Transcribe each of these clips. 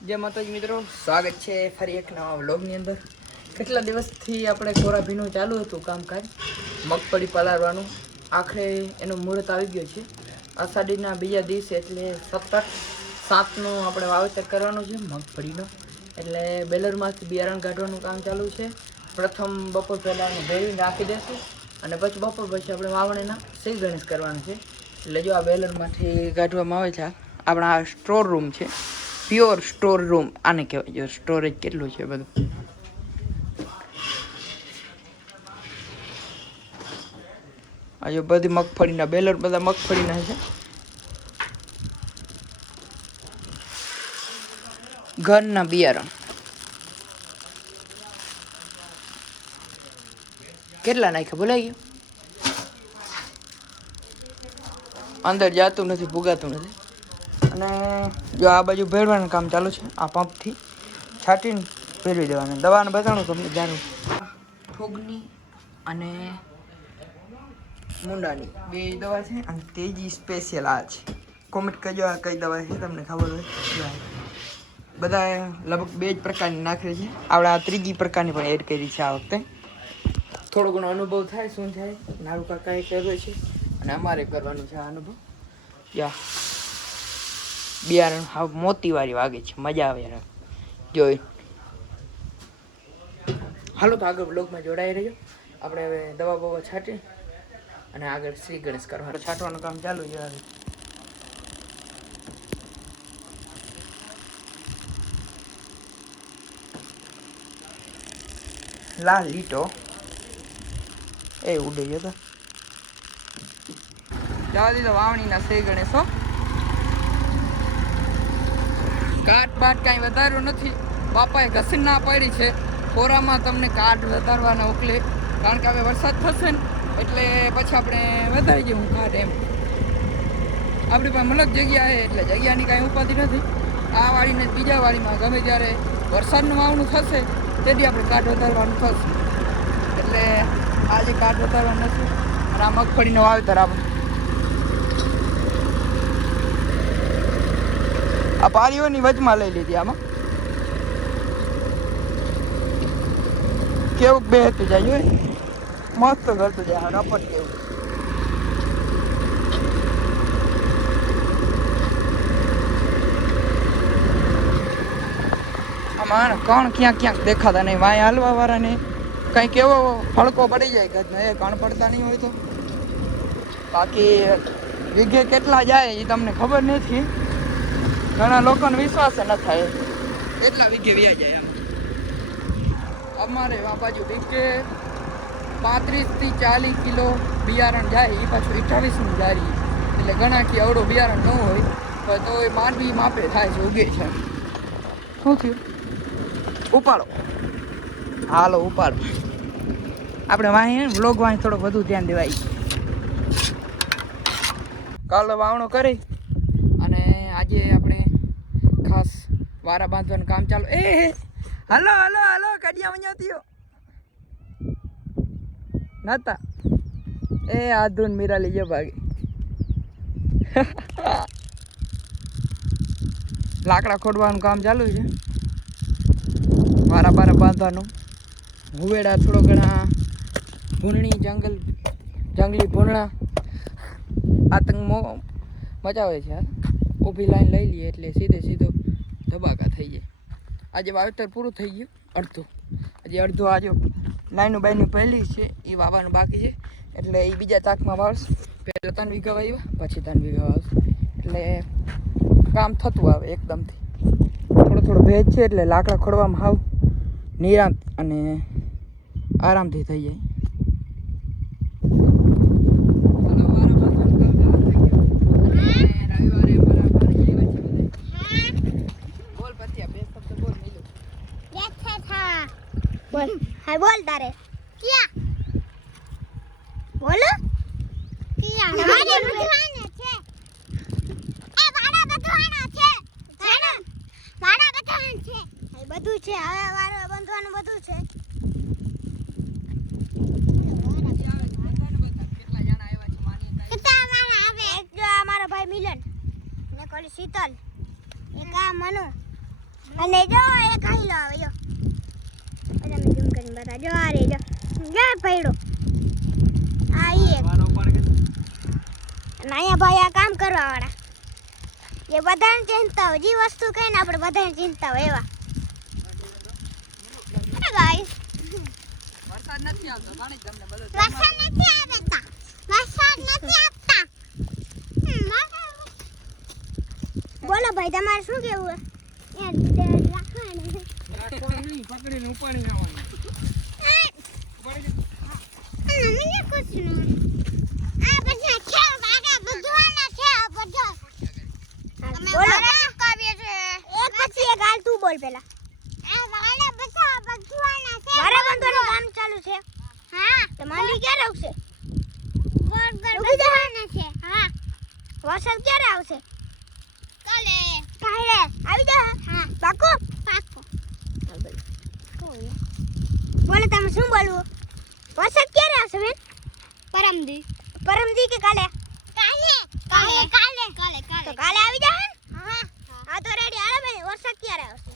જય માતાજી મિત્રો, સ્વાગત છે ફરી એક નવા વ્લોગની અંદર। કેટલા દિવસથી આપણે કોરા ભીનું ચાલુ હતું કામકાજ, મગફળી પલાળવાનું। આખરે એનું મુહૂર્ત આવી ગયો છે। અષાઢીના બીજા દિવસે એટલે 17/7નું આપણે વાવેતર કરવાનું છે મગફળીનો। એટલે બેલરમાંથી બિયારણ કાઢવાનું કામ ચાલુ છે। પ્રથમ બપોર પહેલાં ભેળવી રાખી દેશું અને પછી બપોર પછી આપણે વાવણીના શ્રી ગણેશ કરવાનું છે। એટલે જો આ બેલરમાંથી કાઢવામાં આવે છે। આપણા આ સ્ટોર રૂમ છે, પ્યોર સ્ટોર રૂમ આને કહેવાય। જો સ્ટોરેજ કેટલું છે બધું। આ જો બધી મગફળીના બેલર, બધા મગફળીના છે। ઘરના બિયારણ કેટલા નાખ્યા ભૂલાઈ ગયું, અંદર જાતું નથી, ભૂગાતું નથી। અને જો આ બાજુ ભેળવાનું કામ ચાલુ છે। આ પંપથી છાંટીને ભેળવી દેવાનું। દવાને બતાવું તમને જાણું, ફૂગની અને મુંડાની બે દવા છે અને તેજી સ્પેશિયલ આ છે। કોમેન્ટ કરજો આ કઈ દવા છે, તમને ખબર હોય। બધા લગભગ 2 જ પ્રકારની નાખે છે। આપણે આ ત્રીજી પ્રકારની પણ એડ કરી છે આ વખતે। થોડો ઘણો અનુભવ થાય શું થાય, નારું કાકાએ કર્યો છે અને અમારે કરવાનું છે આ અનુભવ। યા બિયારણ હાવ મોતીવાળી વાગે છે, મજા આવે યાર જોઈ। હાલો તો આગળ બ્લોગમાં જોડાઈ રહેજો। આપણે હવે દવા બવા છાંટી અને આગળ શ્રી ગણેશ કરવાનું, છાંટવાનું કામ ચાલુ છે। લાલ લીટો એ ઉડે જતો જવા દીધો વાવણીના શ્રી ગણેશો। કાટ બાટ કાંઈ વધાર્યું નથી, બાપાએ ઘસી ના પાડી છે। ખોરામાં તમને કાટ વધારવાના ઉકલે, કારણ કે હવે વરસાદ થશે ને એટલે પછી આપણે વધારી જઈએ હું કાટ એમ। આપણી પાસે મલક જગ્યા છે એટલે જગ્યાની કાંઈ ઉપાધિ નથી। આ વાડીને બીજા વાડીમાં ગમે ત્યારે વરસાદનું વાવણું થશે તેથી આપણે કાટ વધારવાનું થશે। એટલે આજે કાટ વધારવાનું નથી અને આ મગફળીનો વાવેતર આપણે આ પારીઓની વચમાં લઈ લીધી। આમાં કેવું બેહતું જાય, મસ્ત કરતું જાય રપટ કેવું। આમાં કણ ક્યાંક દેખાતા નહીં, વાય હાલવા વાળાને કંઈક એવો ફળકો પડી જાય કે એ કણ પડતા નહીં હોય તો। બાકી વીઘે કેટલા જાય એ તમને ખબર નથી, ઘણા લોકોને વિશ્વાસ ન થાય એટલા વીઘે વ્યા જાય। અમારે આ બાજુ વીઘે 35 થી 40 કિલો બિયારણ જાય, એ પાછું 28નું જારી, એટલે ઘણાથી અવડું બિયારણ ન હોય તો એ માંડવી માપે થાય છે, ઉગે છે। શું થયું, ઉપાડો, હાલો ઉપાડો। આપણે વાંહે વ્લોગ વાંહે થોડોક વધુ ધ્યાન દેવાય। કાલે વાવણો કરી અને આજે આપણે ખાસ વારા બાંધવાનું કામ ચાલુ। એ હલો હલો હલો કડિયા મજાતીઓ નતા એ આધુન મીરા લીજો ભાગે। લાકડા ખોડવાનું કામ ચાલુ છે, વારા બારા બાંધવાનું। હુવેડા થોડો ઘણા ભૂંડણી જંગલી ભૂંડણા આતંક મચાવે છે। ઊભી લાઈન લઈ લઈએ એટલે સીધો ધબાકા થઈ જાય। આજે વાવેતર પૂરું થઈ ગયું અડધું, હજી અડધું આજો લાઈનું બાઈનું પહેલી છે એ વાવવાનું બાકી છે। એટલે એ બીજા તાકમાં વાવશે, પહેલાં 3 વીઘા વાવ્યા પછી 3 વીઘા વાવશે। એટલે કામ થતું આવે એકદમથી। થોડો ભેજ છે એટલે લાકડા ખોડવામાં હાવ નિરાંત અને આરામથી થઈ જાય। બોલ, હાય બોલ તારે ક્યાં બોલો ક્યાં મારે બધું છે, એ વાડા બધું છે, જાણો વાડા બધું છે, એ બધું છે। હવે વારો બંધવાનું બધું છે। કેટલા જણા આવે? એક જો અમારો ભાઈ મિલન ને કોલી શીતલ, એક આ મનુ અને જો એક આઈલો આવે જો તમે ઝૂમ કરીને બતા જો આ રે જો પડ્યો આ ઈ એક અને અહીંયા ભાઈ આ કામ કરવા વાળા એ બધાને ચિંતા હોય જે વસ્તુ કહે ને આપણે બધાને ચિંતા હોય એવા ગાઈસ વરસાદ નથી આવતો પાણી તમને બધું વરસાદ નથી આવતા વરસાદ નથી આવતા બોલો ભાઈ તમારે શું કેવું હે રાખવાનું નહીં પકડીને ઉપાડી જવાનું મને કુછ નહીં આ બધા છે વાડા બધવાના છે આ બધા તમે વાડા ચકાવીએ છે એક પછી એક હાલ તું બોલ પેલા આ વાડા બધા બધવાના છે વાડા બંધવાનું કામ ચાલુ છે હા તો માંડી ક્યારે આવશે બધવાના છે હા વરસાદ ક્યારે આવશે કાલે આવી જા હા પાકો બોલે તમે શું બોલવું વરસાદ ક્યારે આવશે બેન પરમદી કે કાલે તો કાલે આવી જા હા તો રેડી હાલો બેન વરસાદ ક્યારે આવશે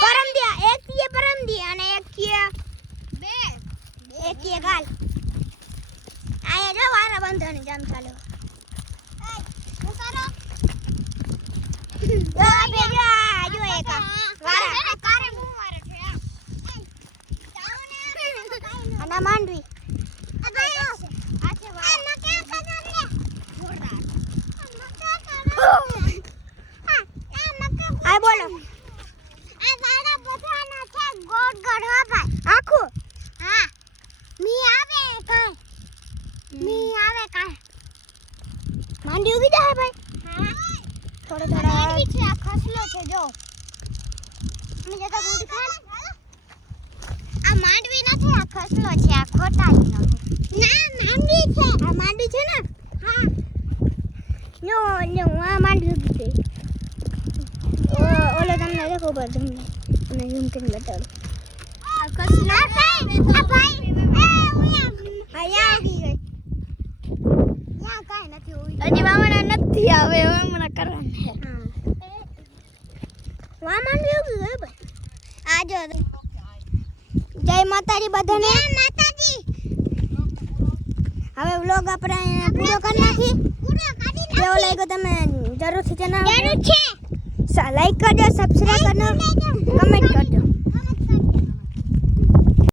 પરમદી એક થી પરમદી અને એક થી એક થી કાલ આયા જો વારા બંધવાની જામ ચાલુ માંડવી આ બોલો આ વાડા બધાના છે ગોળ ગોળ હો ભાઈ આખું હા મી આવે કાય માંડવી ઉગી જાય ભાઈ હા થોડો માંડવી છે આ ખસલો છે જો મે જતા ગુડ ખાન આ માંડવી નથી આ ખસલો છે આ ખોટાલીનો ના માંડવી છે આ માંડવી છે ને હા નો આ માંડવી છે ઓલો તમને દેખો પર તમને અને ઝૂમ કરીને બતાડું આ ખસલો આ ભાઈ આયા આવી ગઈ યા કાઈ નથી હોઈ હજી વામણા નથી આવે વામણા કરવાના છે વા માંડવી ઉગી ગઈ ભાઈ આ જો જય માતાજી બધાને જય માતાજી હવે વ્લોગ આપણે પૂરો કરી નાખી કેવો લાગ્યો તમે જરૂરથી જણાવજો જરૂર છે લાઈક કરજો સબસ્ક્રાઇબ કરજો કમેન્ટ કરજો